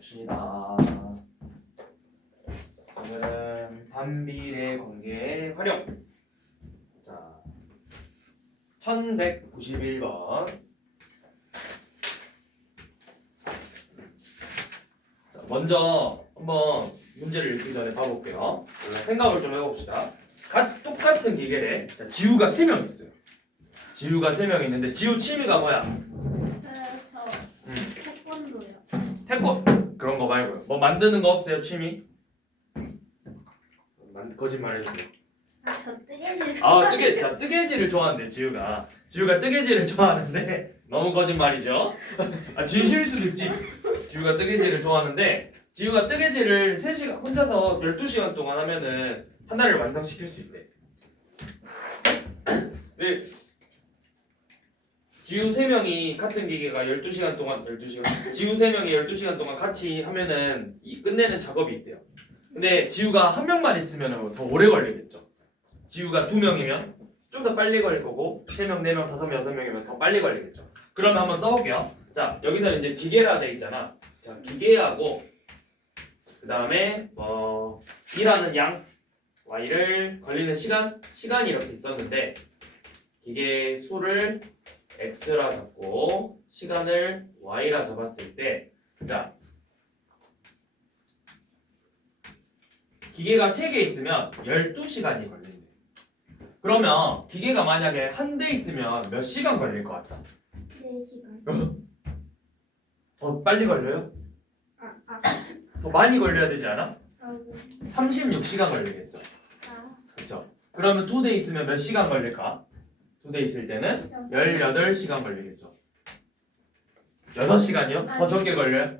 봅시다. 오늘은 반비례 관계의 활용. 자, 1191번. 자, 먼저 한번 문제를 읽기 전에 봐볼게요. 생각을 좀 해봅시다. 똑같은 기계래. 자, 지우가 3명 있어요. 지우가 3명 있는데 지우 취미가 뭐야? 저 태권도요. 태권 그런 거 말고요. 뭐 만드는 거 없어요? 취미? 거짓말해주세요. 저 뜨개질. 자, 뜨개질을 좋아하는데 지우가 뜨개질을 좋아하는데 너무 거짓말이죠? 진실일 수도 있지. 지우가 뜨개질을 좋아하는데 지우가 뜨개질을 3시간 혼자서 12시간 동안 하면은 하나를 완성시킬 수 있대. 네. 지우 3명이 같은 기계가 12시간 동안 지우 3명이 12시간 동안 같이 하면은 끝내는 작업이 있대요. 근데 지우가 1명만 있으면 더 오래 걸리겠죠. 지우가 2명이면 좀 더 빨리 걸릴 거고 3명, 4명, 5명, 6명이면 더 빨리 걸리겠죠. 그러면 한번 써볼게요. 자, 여기서 이제 기계라 돼 있잖아. 자, 기계하고 그 다음에 B라는 양 Y를 걸리는 시간이 이렇게 있었는데 기계 수를 X라 잡고 시간을 Y라 잡았을 때 자, 기계가 3개 있으면 12시간이 걸린대. 그러면 기계가 만약에 한 대 있으면 몇 시간 걸릴 것 같아? 4시간. 더 빨리 걸려요? 더 많이 걸려야 되지 않아? 36시간 걸리겠죠. 그렇죠. 그러면 2대 있으면 몇 시간 걸릴까? 2대 있을 때는 18시간 걸리겠죠. 6시간이요? 더 적게 걸려요?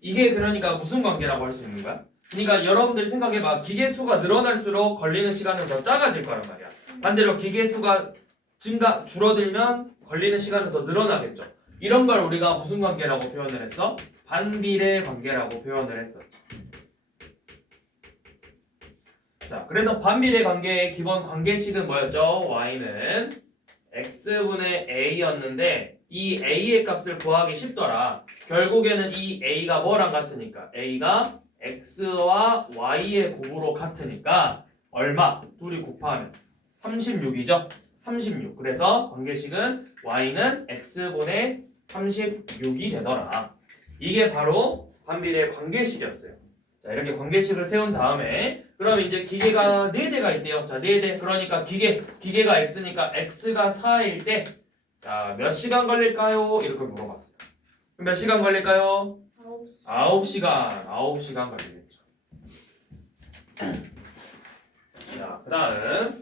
이게 그러니까 무슨 관계라고 할 수 있는 거야? 그러니까 여러분들이 생각해봐. 기계 수가 늘어날수록 걸리는 시간은 더 작아질 거란 말이야. 반대로 기계 수가 줄어들면 걸리는 시간은 더 늘어나겠죠. 이런 걸 우리가 무슨 관계라고 표현을 했어? 반비례 관계라고 표현을 했었죠. 자, 그래서 반비례 관계의 기본 관계식은 뭐였죠? y는 x분의 a였는데 이 a의 값을 구하기 쉽더라. 결국에는 이 a가 뭐랑 같으니까 a가 x와 y의 곱으로 같으니까 얼마? 둘이 곱하면 36이죠? 36. 그래서 관계식은 y는 x분의 36이 되더라. 이게 바로 반비례 관계식이었어요. 자, 이렇게 관계식을 세운 다음에 그럼 이제 기계가 4대가 있대요. 자, 4대. 그러니까 기계가 x니까 x가 4일 때 자, 몇 시간 걸릴까요? 이렇게 물어봤어요. 그럼 몇 시간 걸릴까요? 9시간 걸리겠죠. 자, 그 다음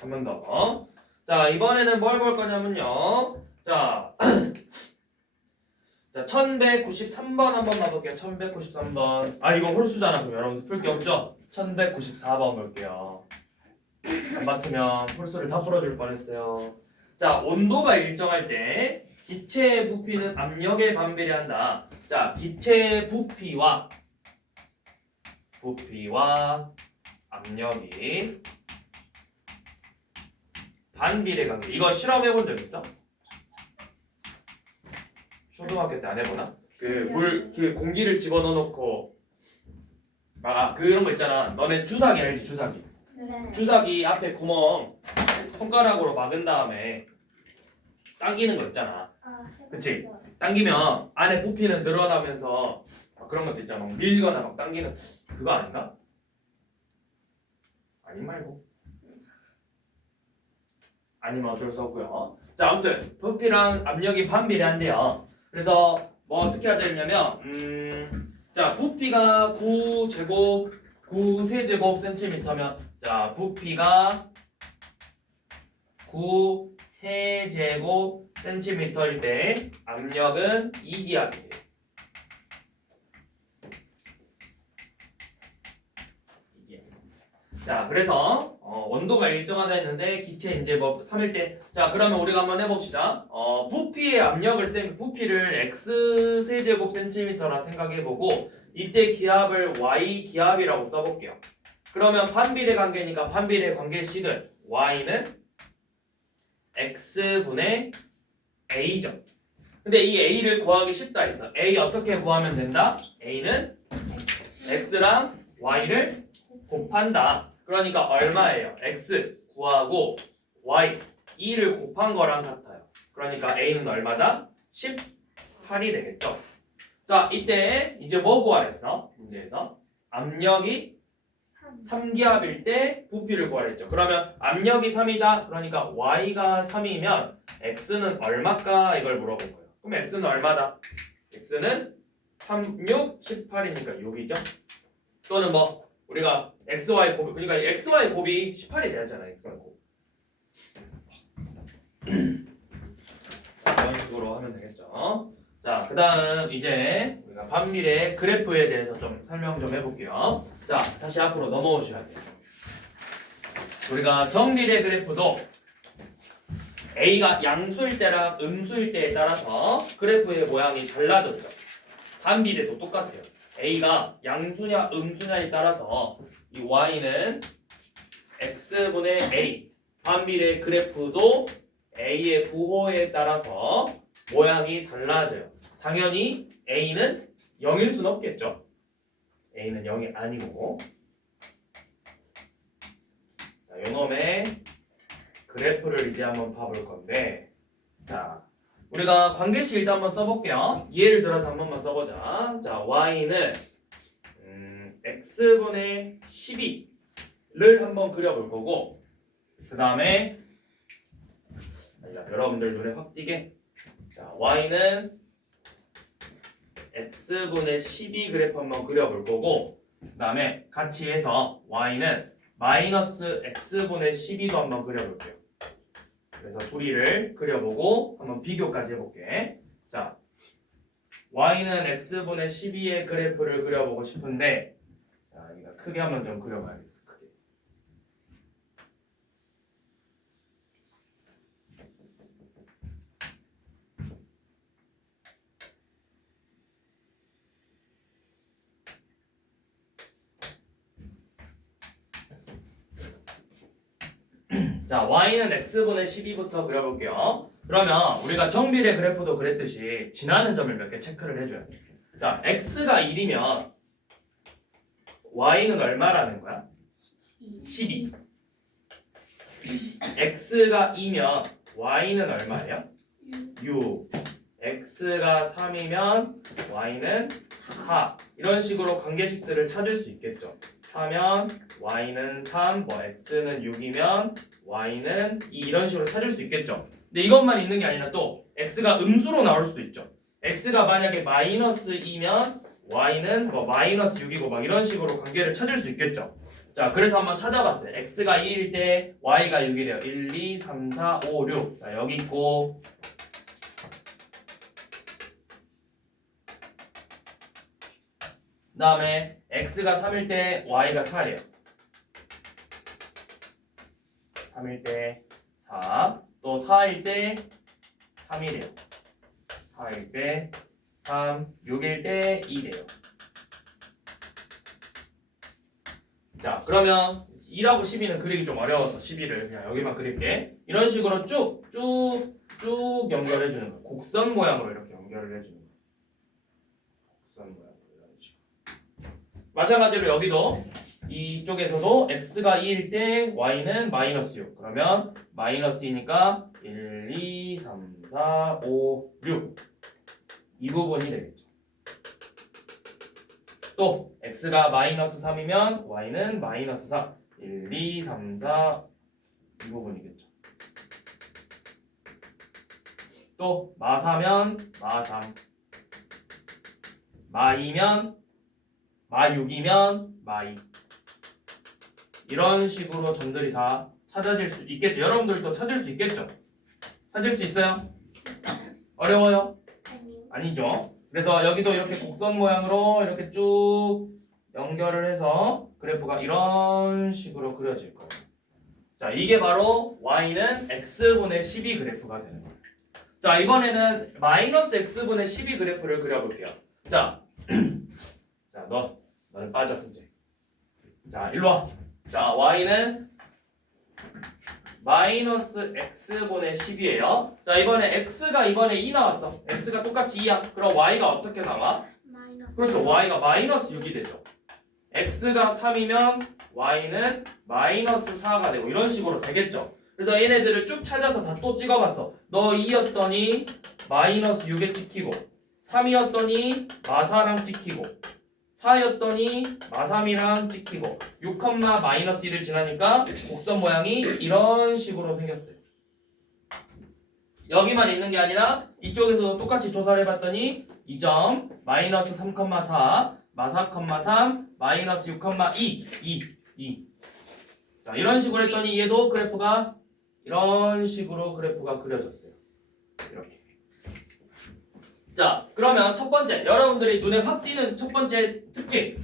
한 번 더. 자, 이번에는 뭘 볼 거냐면요. 자, 1193번 한번 봐볼게요. 1193번. 이거 홀수잖아. 그럼 여러분들 풀 게 없죠? 1194번 볼게요. 안 맞으면 홀수를 다 풀어줄 뻔했어요. 자, 온도가 일정할 때 기체의 부피는 압력에 반비례한다. 자, 기체의 부피와 압력이 반비례 관계. 이거 실험해 본 적 있어? 초등학교 때 안 해보나? 그 공기를 집어넣어 놓고 그런 거 있잖아. 너네 주사기 알지? 주사기. 네. 주사기 앞에 구멍 손가락으로 막은 다음에 당기는 거 있잖아. 그치? 당기면 안에 부피는 늘어나면서 그런 것도 있잖아. 밀거나 막 당기는 그거 아닌가? 아닌 말고. 아니면 어쩔 수 없고요. 자, 아무튼 부피랑 압력이 반비례한대요. 그래서 뭐 어떻게 하자 했냐면 자, 부피가 9세제곱 센티미터면 자, 부피가 9세제곱 센티미터일 때 압력은 2기압이에요. 자, 그래서 원도가 일정하다 했는데 기체 이제 뭐 3일 때 자, 그러면 우리가 한번 해봅시다. 부피의 압력을 부피를 x 세제곱 센티미터라 생각해보고 이때 기압을 y 기압이라고 써볼게요. 그러면 반비례 관계니까 반비례 관계식은 y는 x분의 a죠. 근데 이 a를 구하기 쉽다 했어. a 어떻게 구하면 된다? a는 x랑 y를 곱한다. 그러니까 얼마예요? x 구하고 y 2를 곱한 거랑 같아요. 그러니까 a는 얼마다? 18이 되겠죠. 자, 이때 이제 뭐 구하랬어? 문제에서 압력이 3기압일 때 부피를 구하랬죠. 그러면 압력이 3이다. 그러니까 y가 3이면 x는 얼마까? 이걸 물어본 거예요. 그럼 x는 얼마다? x는 3, 6, 18이니까 6이죠. 또는 뭐 우리가 xy 곱, 그러니까 xy 곱이 18이 돼야잖아. xy 곱. 이런 식으로 하면 되겠죠. 자, 그 다음 이제 우리가 반비례 그래프에 대해서 좀 설명 좀 해볼게요. 자, 다시 앞으로 넘어오셔야 돼요. 우리가 정비례 그래프도 A가 양수일 때랑 음수일 때에 따라서 그래프의 모양이 달라졌죠. 반비례도 똑같아요. A가 양수냐 음수냐에 따라서 이 Y는 X분의 A, 반비례 그래프도 A의 부호에 따라서 모양이 달라져요. 당연히 A는 0일 수는 없겠죠. A는 0이 아니고. 자, 요놈의 그래프를 이제 한번 봐볼 건데, 자, 우리가 관계식 일단 한번 써볼게요. 예를 들어서 한 번만 써보자. 자, Y는 X분의 12를 한번 그려볼 거고, 그 다음에 여러분들 눈에 확 띄게, 자, Y는 X분의 12 그래프 한번 그려볼 거고, 그 다음에 같이 해서 Y는 마이너스 X분의 12도 한번 그려볼게요. 그래서 둘이를 그려보고 한번 비교까지 해볼게. 자, Y는 X분의 12의 그래프를 그려보고 싶은데, 자, 이거 크게 한번 좀 그려봐야겠어. 크게. 자, Y는 X분의 12부터 그려볼게요. 그러면 우리가 정비례 그래프도 그랬듯이 지나는 점을 몇 개 체크를 해줘야 돼. 자, X가 1이면 Y는 얼마라는 거야? 12. X가 2면 Y는 얼마예요? 6. X가 3이면 Y는 4. 이런 식으로 관계식들을 찾을 수 있겠죠. 4면 Y는 3, 뭐 X는 6이면 Y는 2 이런 식으로 찾을 수 있겠죠. 근데 이것만 있는 게 아니라 또 X가 음수로 나올 수도 있죠. X가 만약에 마이너스 2면 Y는 뭐 마이너스 6이고 막 이런 식으로 관계를 찾을 수 있겠죠. 자, 그래서 한번 찾아봤어요. X가 2일 때 Y가 6이래요. 1, 2, 3, 4, 5, 6. 자, 여기 있고 그 다음에 X가 3일 때 Y가 4래요. 3일 때 4, 또 4일 때 3이래요. 4일 때 3, 6일 때 2래요. 자, 그러면 2라고 12는 그리기 좀 어려워서 12를 그냥 여기만 그릴게. 이런 식으로 쭉 연결해 주는 거예요. 곡선 모양으로 이렇게 연결을 해 주는 거예요. 곡선 모양으로 이런 식으로. 마찬가지로 여기도 이쪽에서도 x가 2일 때 y는 마이너스 6. 그러면 마이너스 2니까 1, 2, 3, 4, 5, 6. 이 부분이 되겠죠. 또 x가 마이너스 3이면 y는 마이너스 4. 1, 2, 3, 4. 이 부분이겠죠. 또 마4면 마3. 마2면 마6이면 마2. 이런 식으로 점들이 다 찾아질 수 있겠죠. 여러분들도 찾을 수 있겠죠. 찾을 수 있어요? 어려워요? 아니요. 아니죠. 그래서 여기도 이렇게 곡선 모양으로 이렇게 쭉 연결을 해서 그래프가 이런 식으로 그려질 거예요. 자, 이게 바로 y는 x분의 12 그래프가 되는 거예요. 자, 이번에는 마이너스 x분의 12 그래프를 그려볼게요. 자, 자, 너는 빠져 이제. 자, 일로 와. 자, y는 마이너스 x분의 10이에요. 자, 이번에 x가 이번에 2 나왔어. x가 똑같이 2야. 그럼 y가 어떻게 나와? 마이너스. 그렇죠. y가 마이너스 6이 되죠. x가 3이면 y는 마이너스 4가 되고 이런 식으로 되겠죠. 그래서 얘네들을 쭉 찾아서 다 또 찍어봤어. 너 2였더니 마이너스 6에 찍히고 3이었더니 마4랑 찍히고 4였더니 마3이랑 찍히고 6, 마이너스 1을 지나니까 곡선 모양이 이런 식으로 생겼어요. 여기만 있는 게 아니라 이쪽에서도 똑같이 조사를 해봤더니 2점 마이너스 3, 4 마4, 3 마이너스 6, 2 자, 이런 식으로 했더니 얘도 그래프가 이런 식으로 그래프가 그려졌어요. 이렇게. 자, 그러면 첫 번째 여러분들이 눈에 확 띄는 첫 번째 특징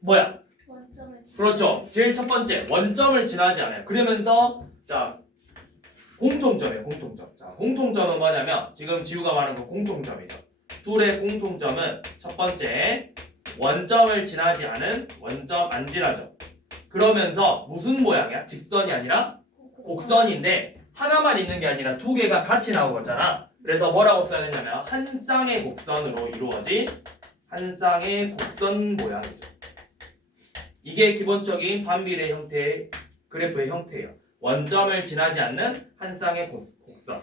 뭐야? 원점을. 그렇죠. 제일 첫 번째 원점을 지나지 않아요. 그러면서 자 공통점이에요. 공통점. 자, 공통점은 뭐냐면 지금 지우가 말한 건 공통점이죠. 둘의 공통점은 첫 번째 원점을 지나지 않은 원점 안 지나죠. 그러면서 무슨 모양이야? 직선이 아니라 곡선인데 하나만 있는 게 아니라 두 개가 같이 나오잖아. 그래서 뭐라고 써야 되냐면 한 쌍의 곡선으로 이루어진 한 쌍의 곡선 모양이죠. 이게 기본적인 반비례 형태의 그래프의 형태예요. 원점을 지나지 않는 한 쌍의 곡선.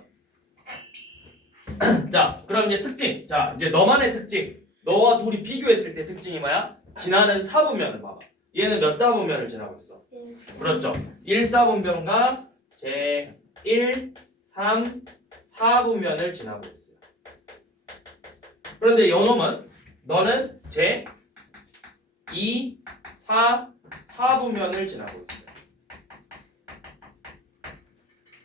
자, 그럼 이제 특징. 자, 이제 너만의 특징. 너와 둘이 비교했을 때 특징이 뭐야? 지나는 사분면을 봐봐. 얘는 몇 사분면을 지나고 있어? 그렇죠. 1사분면과 제 1, 3, 4분면을 지나고 있어요. 그런데 요놈은 너는 제 2, 4, 4분면을 지나고 있어요.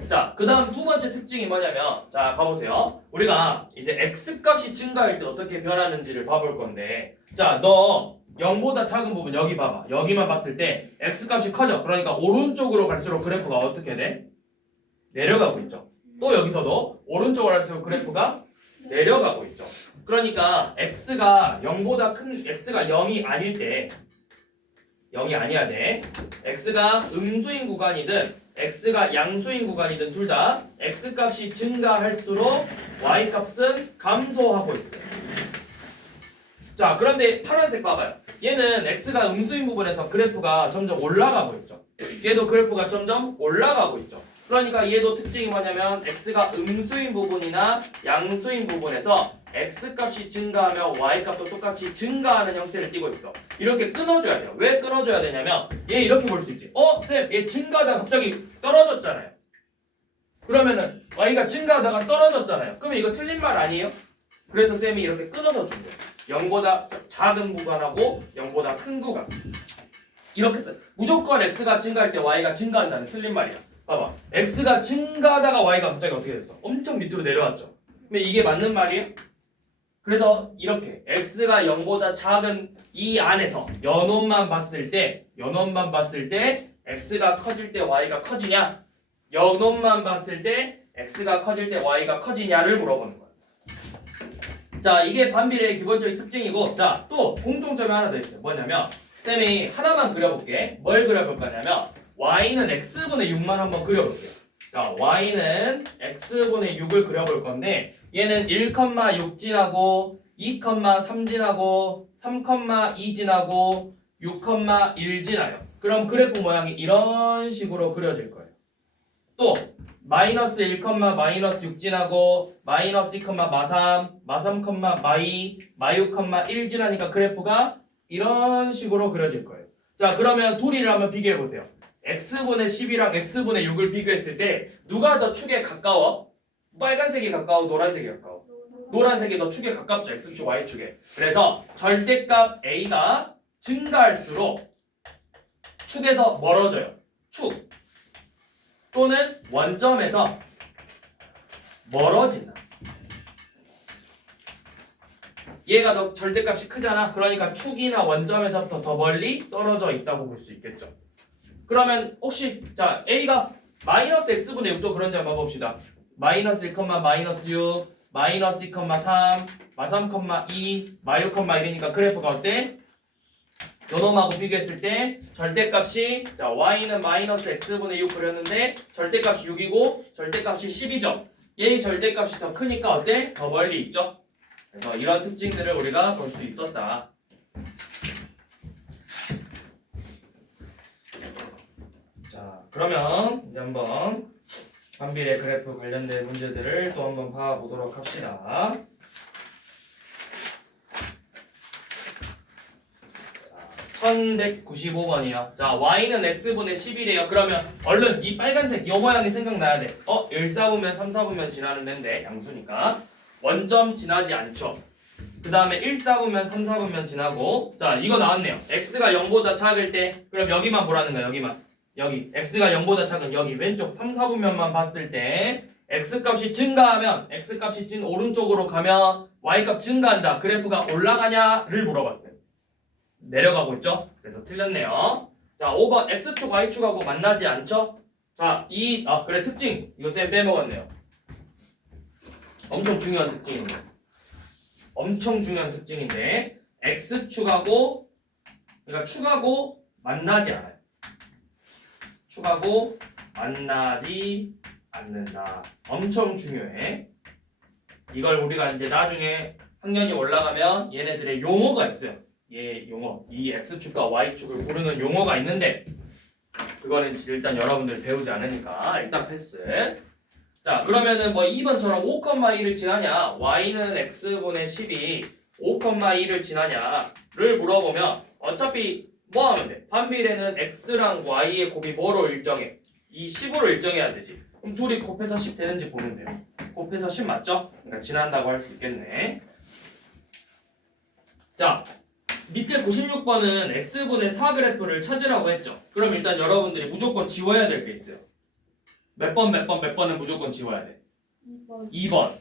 자, 그 다음 두 번째 특징이 뭐냐면 자, 가보세요. 우리가 이제 x값이 증가할 때 어떻게 변하는지를 봐볼 건데 자, 너 0보다 작은 부분 여기 봐봐. 여기만 봤을 때 x값이 커져. 그러니까 오른쪽으로 갈수록 그래프가 어떻게 돼? 내려가고 있죠. 또 여기서도 오른쪽으로 갈수록 그래프가 내려가고 있죠. 그러니까 x가 0보다 큰 x가 0이 아닐 때 0이 아니야 돼. x가 음수인 구간이든 x가 양수인 구간이든 둘 다 x값이 증가할수록 y값은 감소하고 있어요. 자, 그런데 파란색 봐봐요. 얘는 x가 음수인 부분에서 그래프가 점점 올라가고 있죠. 얘도 그래프가 점점 올라가고 있죠. 그러니까 얘도 특징이 뭐냐면 x가 음수인 부분이나 양수인 부분에서 x값이 증가하면 y값도 똑같이 증가하는 형태를 띠고 있어. 이렇게 끊어줘야 돼요. 왜 끊어줘야 되냐면 얘 이렇게 볼 수 있지. 쌤, 얘 증가하다가 갑자기 떨어졌잖아요. 그러면은 y가 증가하다가 떨어졌잖아요. 그러면 이거 틀린 말 아니에요? 그래서 쌤이 이렇게 끊어서 준 거예요. 0보다 작은 구간하고 0보다 큰 구간. 이렇게 써요. 무조건 x가 증가할 때 y가 증가한다는 틀린 말이야. 봐봐. x가 증가하다가 y가 갑자기 어떻게 됐어? 엄청 밑으로 내려왔죠. 근데 이게 맞는 말이에요? 그래서 이렇게 x가 0보다 작은 이 안에서 연원만 봤을 때 x가 커질 때 y가 커지냐? 연원만 봤을 때 x가 커질 때 y가 커지냐를 물어보는 거야. 자, 이게 반비례의 기본적인 특징이고 자, 또 공통점이 하나 더 있어요. 뭐냐면 쌤이 하나만 그려볼게. 뭘 그려볼 거냐면 y는 x분의 6만 한번 그려볼게요. 자, y는 x분의 6을 그려볼 건데 얘는 1,6 지나고 2,3 지나고 3,2 지나고 6,1 지나요. 그럼 그래프 모양이 이런 식으로 그려질 거예요. 또 마이너스 1, 마이너스 6 지나고 마이너스 2, 마3, 마3, 마2, 마6, 1 지나니까 그래프가 이런 식으로 그려질 거예요. 자, 그러면 둘이를 한번 비교해 보세요. x분의 10이랑 x분의 6을 비교했을 때 누가 더 축에 가까워? 빨간색이 가까워? 노란색이 가까워? 노란색이 더 축에 가깝죠. x축, y축에. 그래서 절대값 a가 증가할수록 축에서 멀어져요. 축 또는 원점에서 멀어진다. 얘가 더 절대값이 크잖아. 그러니까 축이나 원점에서부터 더 멀리 떨어져 있다고 볼 수 있겠죠. 그러면 혹시 자 a가 마이너스 x분의 6도 그런지 한번 봅시다. 마이너스 1, 마이너스 6, 마이너스 2, 3, 마3, 2, 마6, 1이니까 그래프가 어때? 요놈하고 비교했을 때 절대값이 자 y는 마이너스 x분의 6 그렸는데 절대값이 6이고 절대값이 10이죠. 얘의 절대값이 더 크니까 어때? 더 멀리 있죠. 그래서 이런 특징들을 우리가 볼 수 있었다. 자 그러면 이제 한번 반비례 그래프 관련된 문제들을 또 한번 봐보도록 합시다. 1195번이요. 자, y는 x분의 10이래요. 그러면 얼른 이 빨간색 요 모양이 생각나야 돼. 1, 4보면 3, 4보면 지나는 데인데 양수니까 원점 지나지 않죠. 그 다음에 1, 4보면 3, 4보면 지나고 자, 이거 나왔네요. x가 0보다 작을 때 그럼 여기만 보라는 거야. 여기만. 여기 x가 0보다 작은 여기 왼쪽 3, 4보면만 봤을 때 x값이 증가하면 x값이 오른쪽으로 가면 y값 증가한다. 그래프가 올라가냐를 물어봤어요. 내려가고 있죠? 그래서 틀렸네요. 자, 5번 x축 y축하고 만나지 않죠? 자, 그래 특징. 이거 쌤 빼먹었네요. 엄청 중요한 특징인데. 엄청 중요한 특징인데 x축하고 그러니까 축하고 만나지 않아요. 축하고 만나지 않는다. 엄청 중요해. 이걸 우리가 이제 나중에 학년이 올라가면 얘네들의 용어가 있어요. 얘 용어, 이 x축과 y축을 부르는 용어가 있는데 그거는 일단 여러분들 배우지 않으니까 일단 패스. 자 그러면은 뭐 2번처럼 5,2를 지나냐 y는 x분의 10이 5,2를 지나냐를 물어보면 어차피 뭐 하면 돼? 반비례는 x랑 y의 곱이 뭐로 일정해? 이 10으로 일정해야 되지. 그럼 둘이 곱해서 10 되는지 보면 돼요. 곱해서 10 맞죠? 그러니까 지난다고 할 수 있겠네. 자 밑에 96번은 x분의 4 그래프를 찾으라고 했죠. 그럼 일단 여러분들이 무조건 지워야 될 게 있어요. 몇 번은 무조건 지워야 돼. 2번. 2번.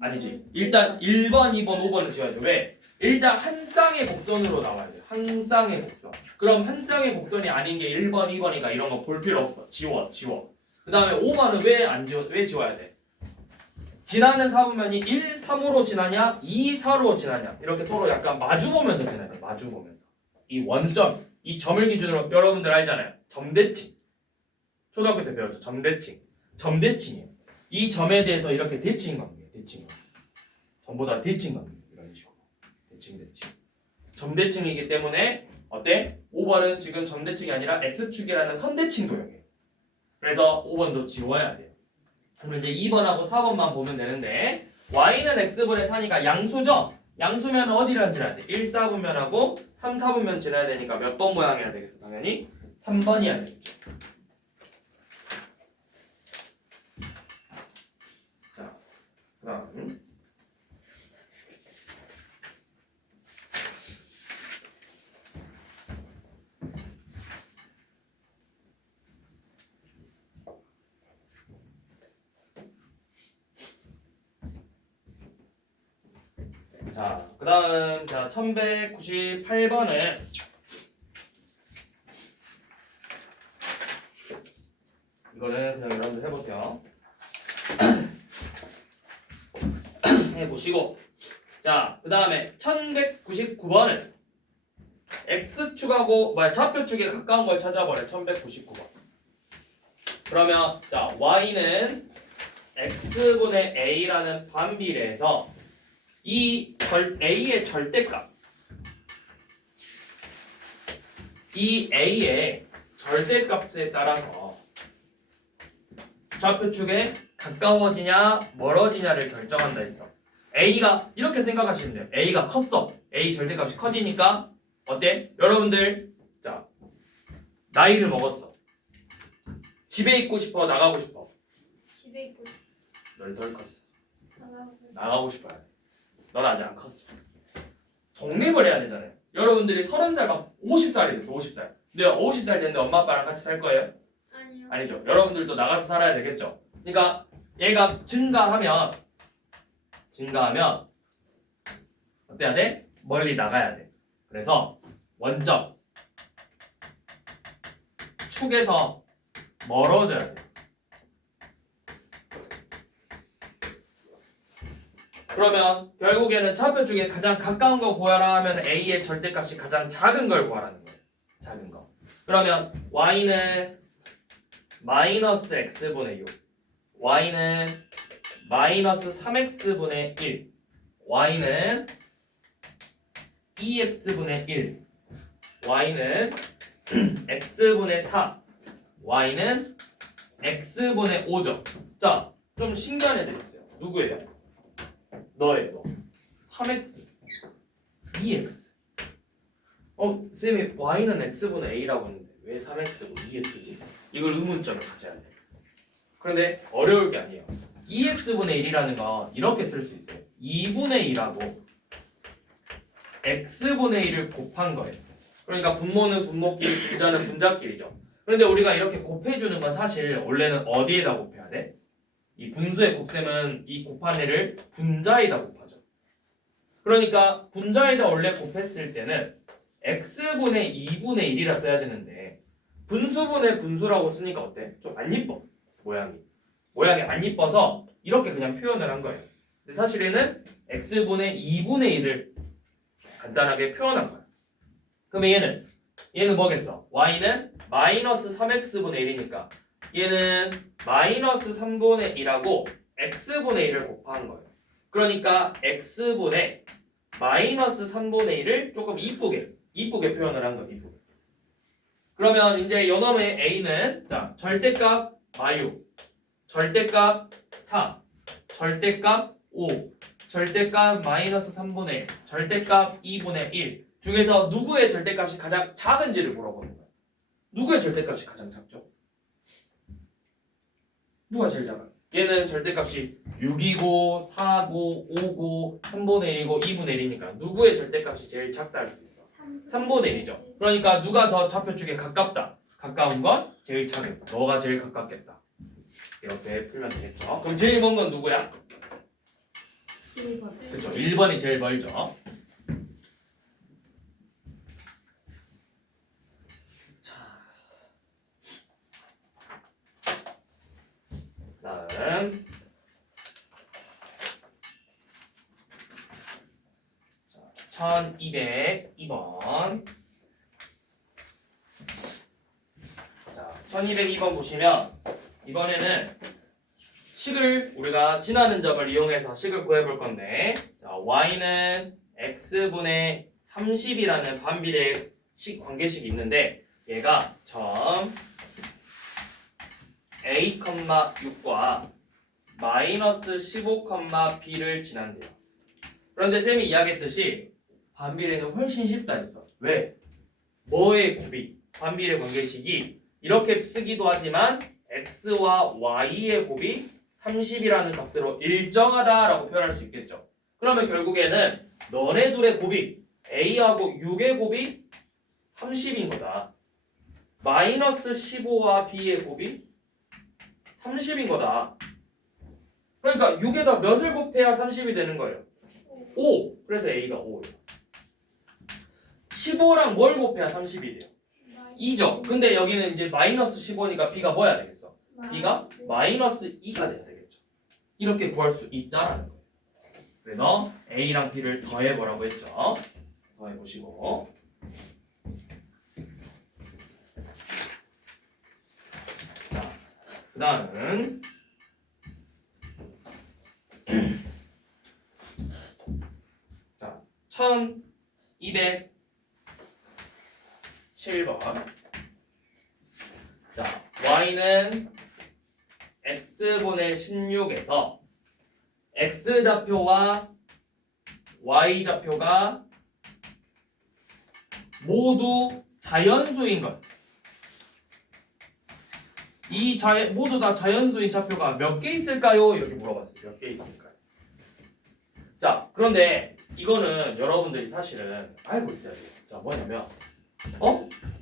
아니지. 일단 1번, 2번, 5번은 지워야 돼. 왜? 일단 한 쌍의 곡선으로 나와야 돼. 한 쌍의 곡선. 그럼 한 쌍의 곡선이 아닌 게 1번, 2번이니까 이런 거 볼 필요 없어. 지워. 그 다음에 5번은 왜 지워야 돼? 지나는 사분면이 1, 3으로 지나냐, 2, 4로 지나냐 이렇게 서로 약간 마주보면서 지나야 돼. 마주보면서. 이 원점, 이 점을 기준으로 여러분들 알잖아요. 점대칭. 초등학교 때 배웠죠. 점대칭. 점대칭이에요. 이 점에 대해서 이렇게 대칭 관계. 점보다 대칭 관계. 이런 식으로. 대칭. 점대칭이기 때문에 어때? 5번은 지금 점대칭이 아니라 x축이라는 선대칭 도형이에요. 그래서 5번도 지워야 돼요. 그럼 이제 2번하고 4번만 보면 되는데 y는 x분의 4니까 양수죠? 양수면 어디를 지나야 돼? 1, 4분면하고 3, 4분면 지나야 되니까 몇 번 모양이어야 되겠어? 당연히 3번이어야 되겠죠. 자, 그다음 자 1198번은 이거는 그냥 여러분들 해보세요. 해보시고 자 그 다음에 1199번은 x축하고 좌표축에 가까운 걸 찾아버려. 1199번. 그러면 자 y는 x분의 a라는 반비례에서 이 a의 절대값, 이 a의 절대값에 따라서 좌표축에 가까워지냐 멀어지냐를 결정한다 했어. a가 이렇게 생각하시면 돼요. a가 컸어. a 절대값이 커지니까 어때? 여러분들 자 나이를 먹었어. 집에 있고 싶어? 나가고 싶어? 집에 있고 널 덜 컸어. 나가고 나가고 싶어야 돼. 넌 아직 안 컸어. 독립을 해야 되잖아요. 여러분들이 30살 막 50살이 됐어. 50살. 근데 50살 됐는데 엄마 아빠랑 같이 살 거예요? 아니요. 아니죠. 여러분들도 나가서 살아야 되겠죠. 그러니까 얘가 증가하면 어때야 돼? 멀리 나가야 돼. 그래서 원점 축에서 멀어져야 돼. 그러면 결국에는 좌표 중에 가장 가까운 거 구하라 하면 a의 절대값이 가장 작은 걸 구하라는 거예요. 작은 거. 그러면 y는 마이너스 x분의 6, y는 마이너스 3x분의 1, y는 2x분의 1, y는 x분의 4, y는 x분의 5죠. 자, 좀 신기한 애들 있어요. 누구예요? 너예요. 너. 3x, 2x. 쌤이 y는 x분의 a라고 했는데 왜 3x고 2x지? 이걸 의문점을 가져야 돼. 그런데 어려울 게 아니에요. 2x분의 1이라는 건 이렇게 쓸 수 있어요. 2분의 1하고 x분의 1을 곱한 거예요. 그러니까 분모는 분모끼리, 분자는 분자끼리죠. 그런데 우리가 이렇게 곱해주는 건 사실 원래는 어디에다 곱해야 돼? 이 분수의 곱셈은 이 곱한 애를 분자에다 곱하죠. 그러니까 분자에다 원래 곱했을 때는 x분의 2분의 1이라 써야 되는데 분수분의 분수라고 쓰니까 어때? 좀 안 이뻐. 모양이 안 이뻐서 이렇게 그냥 표현을 한 거예요. 근데 사실은 x분의 2분의 1을 간단하게 표현한 거야. 그러면 얘는 뭐겠어? y는 마이너스 3x분의 1이니까 얘는 마이너스 3분의 1하고 x분의 1을 곱한 거예요. 그러니까 x분의 마이너스 3분의 1을 조금 이쁘게 표현을 한 거예요. 이쁘게. 그러면 이제 요놈의 a는 자 절대값 마유, 절대값 4, 절대값 5, 절대값 마이너스 3분의 1, 절대값 2분의 1 중에서 누구의 절대값이 가장 작은지를 물어보는 거예요. 누구의 절대값이 가장 작죠? 누가 제일 작아요? 얘는 절대값이 6이고 4고 5고 3분의 1이고 2분의 1이니까 누구의 절대값이 제일 작다 할 수 있어? 3분의 1이죠. 그러니까 누가 더 좌표축에 가깝다? 가까운 건 제일 작은 너가 제일 가깝겠다. 이렇게 풀면 되겠죠. 그럼 제일 먼 건 누구야? 1번. 그렇죠. 1번이 제일 멀죠. 다음 1202번. 자, 1202번 보시면 이번에는 식을 우리가 지나는 점을 이용해서 식을 구해 볼 건데 자, y는 x분의 30이라는 반비례 식 관계식이 있는데 얘가 점 a, 6과 마이너스 15, b를 지난대요. 그런데 쌤이 이야기했듯이 반비례는 훨씬 쉽다 했어. 왜? 뭐의 곱이? 반비례 관계식이 이렇게 쓰기도 하지만 x와 y의 곱이 30이라는 값으로 일정하다라고 표현할 수 있겠죠. 그러면 결국에는 너네 둘의 곱이 a하고 6의 곱이 30인 거다. 마이너스 15와 b의 곱이 30인 거다. 그러니까 6에다 몇을 곱해야 30이 되는 거예요? 5. 그래서 a가 5예요. 15랑 뭘 곱해야 30이 돼요? 2죠. 근데 여기는 이제 마이너스 15니까 b가 뭐야 되겠어? b가 마이너스 2가 돼야 되겠죠. 이렇게 구할 수 있다라는 거예요. 그래서 a랑 b를 더해보라고 했죠. 더해보시고 자, 그 다음은 자, 1207번. 자, y는 x분의 16에서 x좌표와 y좌표가 모두 자연수인 것. 모두 다 자연수인 좌표가 몇 개 있을까요? 이렇게 물어봤어요. 몇 개 있을까요? 자, 그런데 이거는 여러분들이 사실은 알고 있어야 돼요. 자, 뭐냐면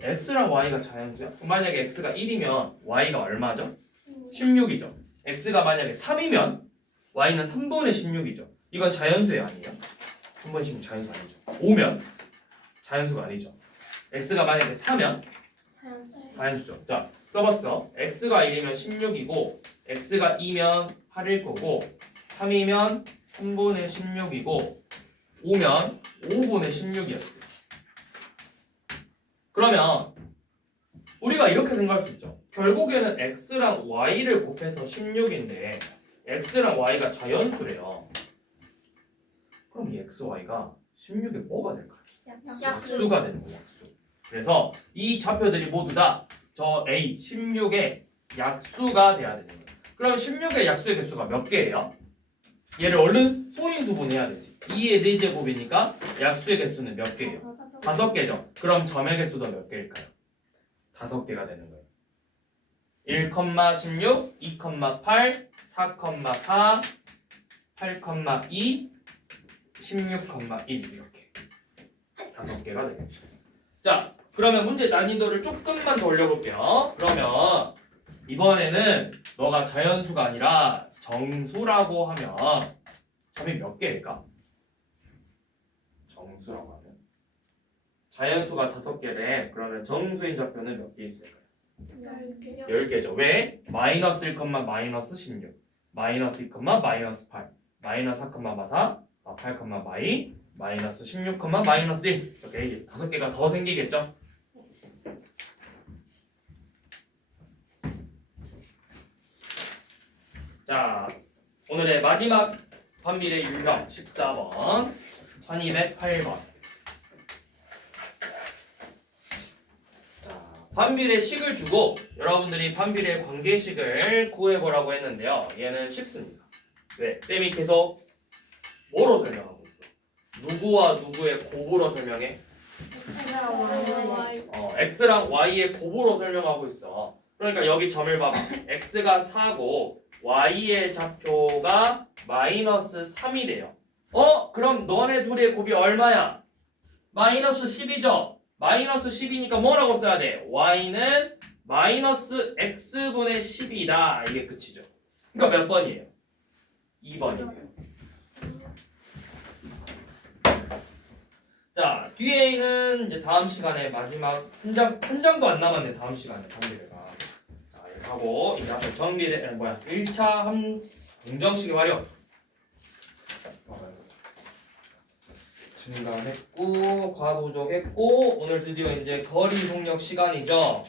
x랑 y가 자연수야? 그럼 만약에 x가 1이면 y가 얼마죠? 16이죠. x가 만약에 3이면 y는 3분의 16이죠. 이건 자연수예요, 아니에요? 3분의 16 자연수 아니죠. 5면 자연수가 아니죠. x가 만약에 4면 자연수죠. 자, 써봤어. x가 1이면 16이고 x가 2면 8일 거고 3이면 3분의 16이고 5면 5분의 16이었어요. 그러면 우리가 이렇게 생각할 수 있죠. 결국에는 x랑 y를 곱해서 16인데 x랑 y가 자연수래요. 그럼 이 x, y가 16에 뭐가 될까요? 약수가 되는 거예요. 약수. 그래서 이 좌표들이 모두 다 저 a 16의 약수가 돼야 되는 거예요. 그럼 16의 약수의 개수가 몇 개예요? 얘를 얼른 소인수분해야 되지. 2의 4제곱이니까 약수의 개수는 몇 개예요? 5개죠. 그럼 점의 개수도 몇 개일까요? 5개가 되는 거예요. 1,16, 2,8, 4,4, 8,2, 16,1 이렇게 5개가 되겠죠. 자, 그러면 문제 난이도를 조금만 더 올려볼게요. 그러면 이번에는 너가 자연수가 아니라 정수라고 하면 점이 몇 개일까? 정수라고 하면 자연수가 5개래. 그러면 정수인 좌표는 몇 개 있을까요? 10개죠. 왜? 마이너스 1, 마이너스 16, 마이너스 2, 마이너스 8, 마이너스 4, 4, 8, 마이너스 16, 마이너스 1 이렇게 5개가 더 생기겠죠? 자, 오늘의 마지막 반비례 유형 14번 1208번. 자, 반비례 식을 주고 여러분들이 반비례 관계식을 구해보라고 했는데요. 얘는 쉽습니다. 왜? 쌤이 계속 뭐로 설명하고 있어? 누구와 누구의 곱으로 설명해? x랑 y의 곱으로 설명하고 있어. 그러니까 여기 점을 봐봐. x가 4고 y의 좌표가 마이너스 3이래요. 그럼 너네 둘의 곱이 얼마야? 마이너스 10이죠? 마이너스 10이니까 뭐라고 써야 돼? y는 마이너스 x분의 10이다. 이게 끝이죠. 그러니까 몇 번이에요? 2번이에요. 자, 뒤에 있는 이제 다음 시간에 마지막 한 장도 안 남았네. 다음 시간에 정비례가. 자, 이렇게 하고 이제 앞에 정비례 1차 공정식의 활용 증가했고 과도적했고 오늘 드디어 이제 거리 동력 시간이죠.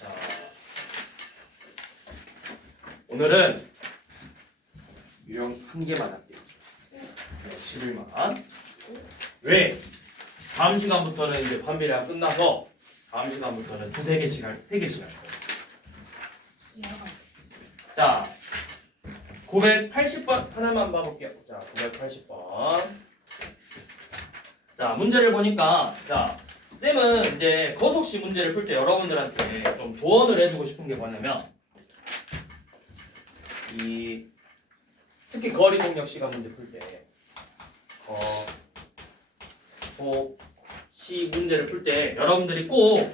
자, 오늘은 유형 한 개만 할게요. 11만. 왜? 다음 시간부터는 이제 반비례가 끝나서 다음 시간부터는 두세 개씩 할 거예요. 자, 980번 하나만 봐볼게요. 자, 980번. 자, 문제를 보니까 자, 쌤은 이제 거속시 문제를 풀 때 여러분들한테 좀 조언을 해주고 싶은 게 뭐냐면 특히 거리 동력 시간 문제 풀 때 시 문제를 풀 때 여러분들이 꼭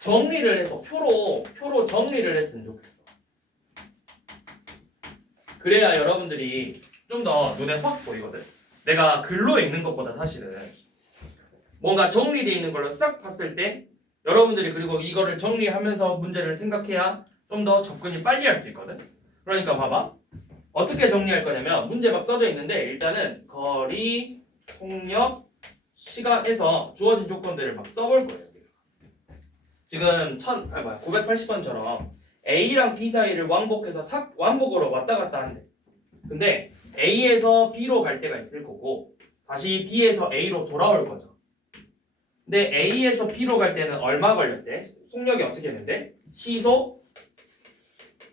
정리를 해서 표로 정리를 했으면 좋겠어. 그래야 여러분들이 좀 더 눈에 확 보이거든. 내가 글로 읽는 것보다 사실은 뭔가 정리되어 있는 걸로 싹 봤을 때 여러분들이 그리고 이거를 정리하면서 문제를 생각해야 좀 더 접근이 빨리 할 수 있거든. 그러니까 봐봐. 어떻게 정리할 거냐면 문제 막 써져 있는데 일단은 거리, 폭력, 시간에서 주어진 조건들을 막 써볼 거예요. 지금 980번처럼 A랑 B 사이를 왕복해서 왕복으로 왔다 갔다 한대. 근데 A에서 B로 갈 때가 있을 거고 다시 B에서 A로 돌아올 거죠. 근데 A에서 B로 갈 때는 얼마 걸렸대? 속력이 어떻게 되는데? 시속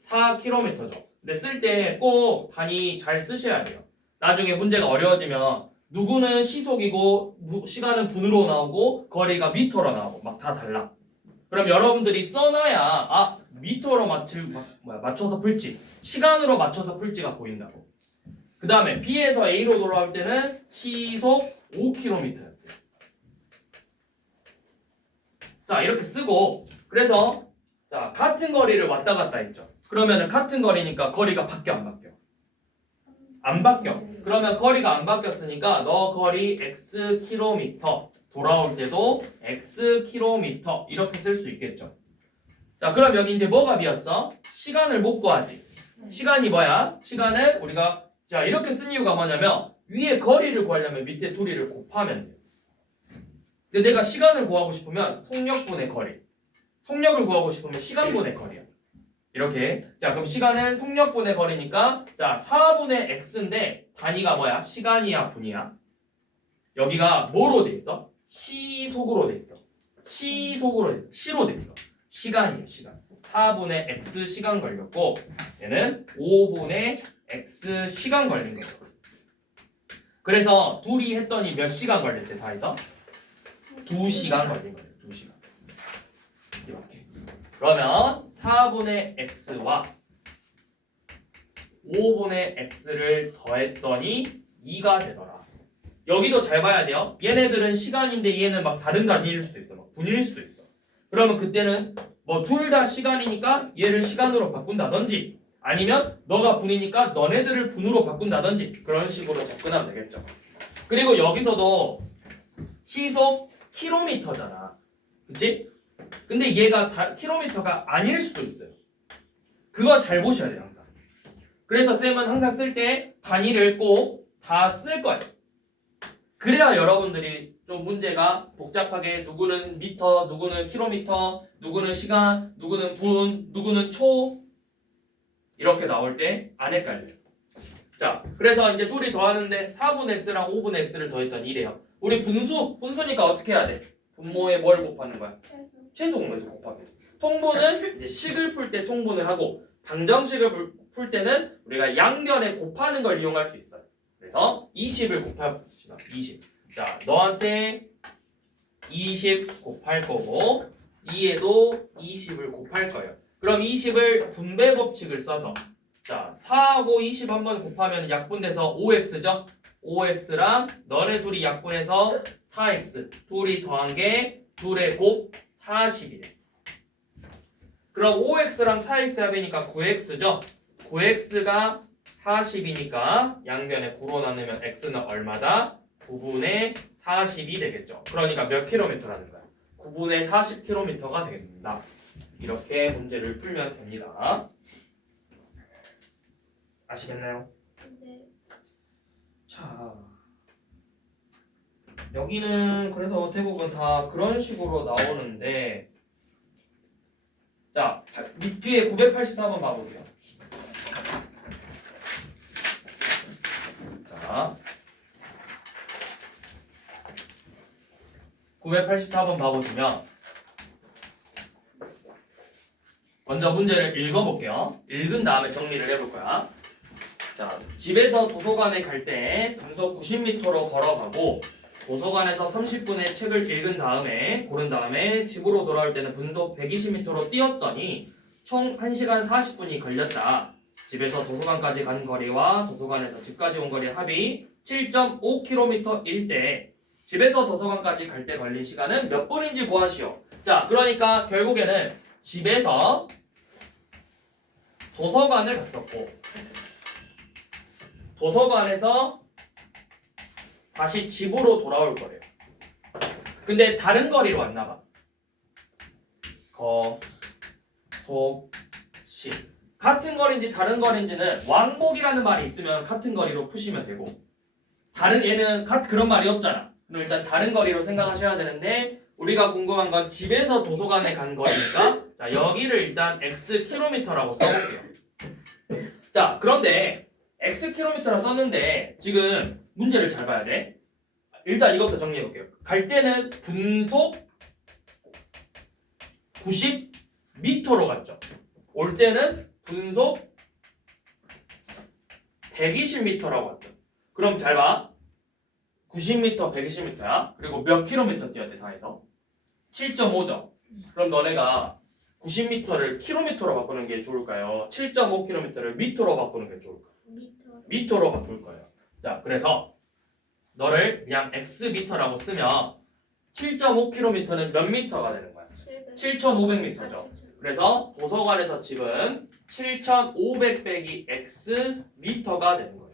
4km죠. 근데 쓸 때 꼭 단위 잘 쓰셔야 돼요. 나중에 문제가 어려워지면 누구는 시속이고 시간은 분으로 나오고 거리가 미터로 나오고 막 다 달라. 그럼 여러분들이 써놔야 미터로 맞춰서 풀지 시간으로 맞춰서 풀지가 보인다고. 그 다음에 B에서 A로 돌아올 때는 시속 5km였대요. 자, 이렇게 쓰고 그래서 자, 같은 거리를 왔다 갔다 했죠. 그러면은 같은 거리니까 거리가 바뀌어 안 바뀌어? 안 바뀌어. 그러면 거리가 안 바뀌었으니까 너 거리 x 킬로미터 돌아올 때도 x 킬로미터 이렇게 쓸 수 있겠죠. 자, 그럼 여기 이제 뭐가 비었어? 시간을 못 구하지. 시간이 뭐야? 시간은 우리가 자 이렇게 쓴 이유가 뭐냐면 위에 거리를 구하려면 밑에 둘이를 곱하면 돼. 근데 내가 시간을 구하고 싶으면 속력분의 거리, 속력을 구하고 싶으면 시간분의 거리야. 이렇게. 자 그럼 시간은 속력분의 거리니까 자 4분의 x인데 단위가 뭐야? 시간이야 분이야? 여기가 뭐로 돼 있어? 시속으로 돼 있어. 시속으로 돼 있어. 시로 돼 있어. 시간이에요 시간. 4분의 x 시간 걸렸고 얘는 5분의 x 시간 걸린 거죠. 그래서 둘이 했더니 몇 시간 걸렸대 다 해서? 2시간 걸린 거예요. 2시간. 이렇게. 그러면 4분의 x와 5분의 x를 더했더니 2가 되더라. 여기도 잘 봐야 돼요. 얘네들은 시간인데 얘는 막 다른 단위일 수도 있어. 막 분일 수도 있어. 그러면 그때는 뭐 둘 다 시간이니까 얘를 시간으로 바꾼다든지 아니면 너가 분이니까 너네들을 분으로 바꾼다든지 그런 식으로 접근하면 되겠죠. 그리고 여기서도 시속 킬로미터잖아. 그치? 근데 얘가 킬로미터가 아닐 수도 있어요. 그거 잘 보셔야 돼요 항상. 그래서 쌤은 항상 쓸 때 단위를 꼭 다 쓸 거예요. 그래야 여러분들이 좀 문제가 복잡하게 누구는 미터, 누구는 킬로미터, 누구는 시간, 누구는 분, 누구는 초 이렇게 나올 때 안 헷갈려요. 자, 그래서 이제 둘이 더하는데 4분의 x랑 5분의 x를 더했더니 이래요. 우리 분수니까 어떻게 해야 돼? 분모에 뭘 곱하는 거야? 최소 공에서 곱하면 돼. 통분은 이제 식을 풀 때 통분을 하고 방정식을 풀 때는 우리가 양변에 곱하는 걸 이용할 수 있어요. 그래서 20을 곱합시다. 20. 자, 너한테 20 곱할 거고 2에도 20을 곱할 거예요. 그럼 20을 분배 법칙을 써서 자, 4하고 20 한번 곱하면 약분돼서 5x죠? 5x랑 너네 둘이 약분해서 4x 둘이 더한 게 둘의 곱 40이래. 그럼 5x랑 4x 합이니까 9x죠? 9x가 40이니까 양변에 9로 나누면 x는 얼마다? 9분의 40이 되겠죠. 그러니까 몇 킬로미터라는 거야? 9분의 40킬로미터가 되겠습니다. 이렇게 문제를 풀면 됩니다. 아시겠나요? 네. 자, 여기는 그래서 대부분 다 그런 식으로 나오는데 자, 뒤에 984번 봐보세요. 자, 984번 봐보시면 먼저 문제를 읽어볼게요. 읽은 다음에 정리를 해볼 거야. 자, 집에서 도서관에 갈 때 분속 90m로 걸어가고 도서관에서 30분의 책을 읽은 다음에 고른 다음에 집으로 돌아올 때는 분속 120m로 뛰었더니 총 1시간 40분이 걸렸다. 집에서 도서관까지 간 거리와 도서관에서 집까지 온 거리 합이 7.5km일 때 집에서 도서관까지 갈 때 걸린 시간은 몇 분인지 구하시오. 자, 그러니까 결국에는 집에서 도서관을 갔었고 도서관에서 다시 집으로 돌아올 거래요. 근데 다른 거리로 왔나 봐. 거, 소, 시. 같은 거리인지 다른 거리인지는 왕복이라는 말이 있으면 같은 거리로 푸시면 되고 다른 얘는 그런 말이 없잖아. 그럼 일단 다른 거리로 생각하셔야 되는데 우리가 궁금한 건 집에서 도서관에 간 거리니까 자, 여기를 일단 x 킬로미터라고 써볼게요. 자, 그런데 x 킬로미터라 썼는데 지금 문제를 잘 봐야 돼. 일단 이것부터 정리해 볼게요. 갈 때는 분속 90m로 갔죠. 올 때는 분속 120m라고 왔죠. 그럼 잘 봐. 90m, 120m야. 그리고 몇 킬로미터 뛰었대 다 해서? 7.5죠. 그럼 너네가 90m를 킬로미터로 바꾸는 게 좋을까요? 7.5km를 미터로 바꾸는 게 좋을까요? 미터로 바꿀 거예요. 자, 그래서 너를 그냥 x미터라고 쓰면 7.5km는 몇 미터가 되는 거야? 7,500m죠. 그래서 도서관에서 집은 7,500 빼기 x 미터가 되는 거예요.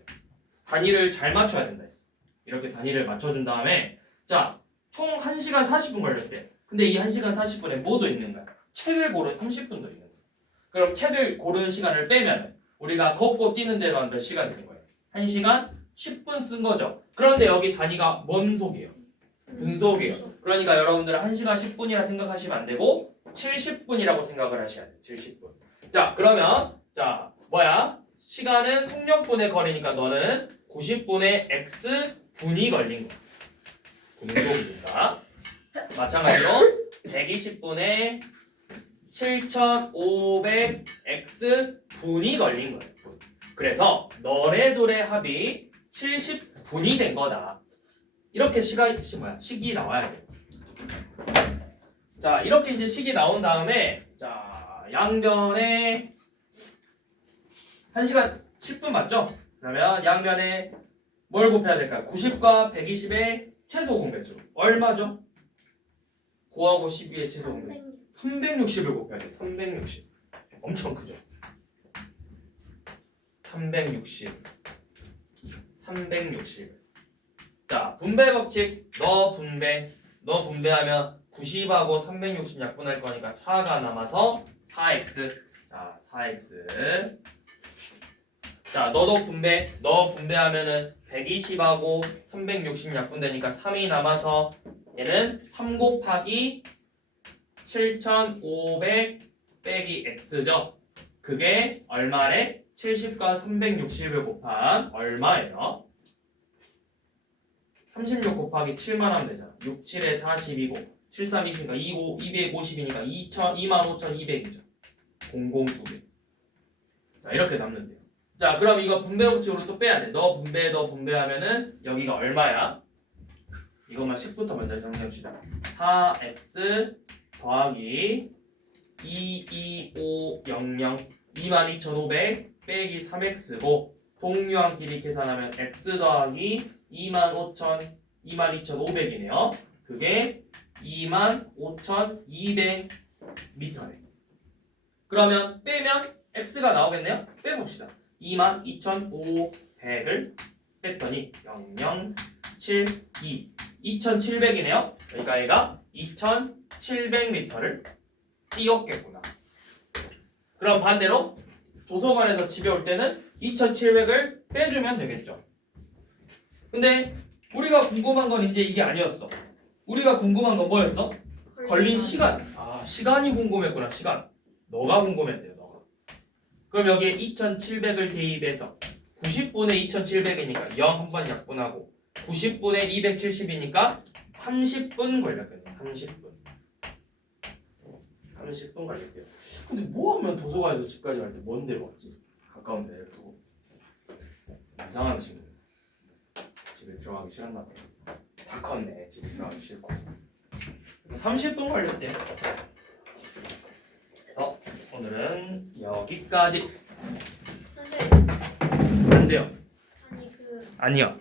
단위를 잘 맞춰야 된다 했어. 이렇게 단위를 맞춰준 다음에 자, 총 1시간 40분 걸렸대. 근데 이 1시간 40분에 뭐도 있는 거야? 책을 고른 30분도 있는 거야. 그럼 책을 고르는 시간을 빼면 우리가 걷고 뛰는 데만 몇 시간 쓴 거예요? 1시간 10분 쓴 거죠. 그런데 여기 단위가 뭔속이에요? 분속이에요. 그러니까 여러분들은 1시간 10분이라 생각하시면 안 되고 70분이라고 생각을 하셔야 돼요. 70분. 자, 그러면 자, 뭐야? 시간은 속력분의 거리니까 너는 90분의 x분이 걸린 거야. 분속이니까. 마찬가지로 120분의 7500x분이 걸린 거예요. 그래서 너네들의 합이 70분이 된 거다. 이렇게 식이 나와야 돼요. 자, 이렇게 이제 식이 나온 다음에 자, 양변에 1시간 10분 맞죠? 그러면 양변에 뭘 곱해야 될까요? 90과 120의 최소 공배수 얼마죠? 9하고 12의 최소 공배수 360을 곱해야 돼. 360 엄청 크죠? 360 자, 분배 법칙 너 분배하면 90하고 360 약분할 거니까 4가 남아서 4x 자 4x 자 너도 너 분배하면은 120하고 360 약분되니까 3이 남아서 얘는 3 곱하기 7500 빼기 x죠. 그게 얼마래? 70과 360을 곱한 얼마예요? 36 곱하기 7만 하면 되잖아. 6, 7에 40이고 7, 3, 20이니까 250이니까 25,200이죠. 002배. 자, 이렇게 남는 돼요. 자, 그럼 이거 분배 법칙으로 또 빼야 돼. 너 분배하면은 여기가 얼마야? 이것만 10부터 먼저 정리합시다. 4x 더하기 22500 22,500 빼기 3x고 동류한 길이 계산하면 x 더하기 22,500이네요. 그게 25,200m네. 그러면 빼면 x가 나오겠네요. 빼봅시다. 22,500을 뺐더니 0072 2,700이네요. 그러니까 얘가 2,700m를 뛰었겠구나. 그럼 반대로 도서관에서 집에 올 때는 2,700을 빼주면 되겠죠. 근데 우리가 궁금한 건 이제 이게 아니었어. 우리가 궁금한 건 뭐였어? 걸린 시간. 아, 시간이 궁금했구나. 시간. 너가 궁금했대요. 너가. 그럼 여기에 2,700을 대입해서 90분의 2,700이니까 0 한 번 약분하고 90분의 270이니까 30분 걸렸겠네. 30분 걸릴게요. 근데 뭐 하면 도서관에서 집까지 갈 때 먼 데로 갔지? 가까운 데를 두고. 이상한 친구. 집에 들어가기 싫었나 봐요. 다 컸네. 집에 들어가기 싫고. 30분 걸렸대요. 그래서 오늘은 여기까지. 선생님, 안 돼요. 아니 아니요.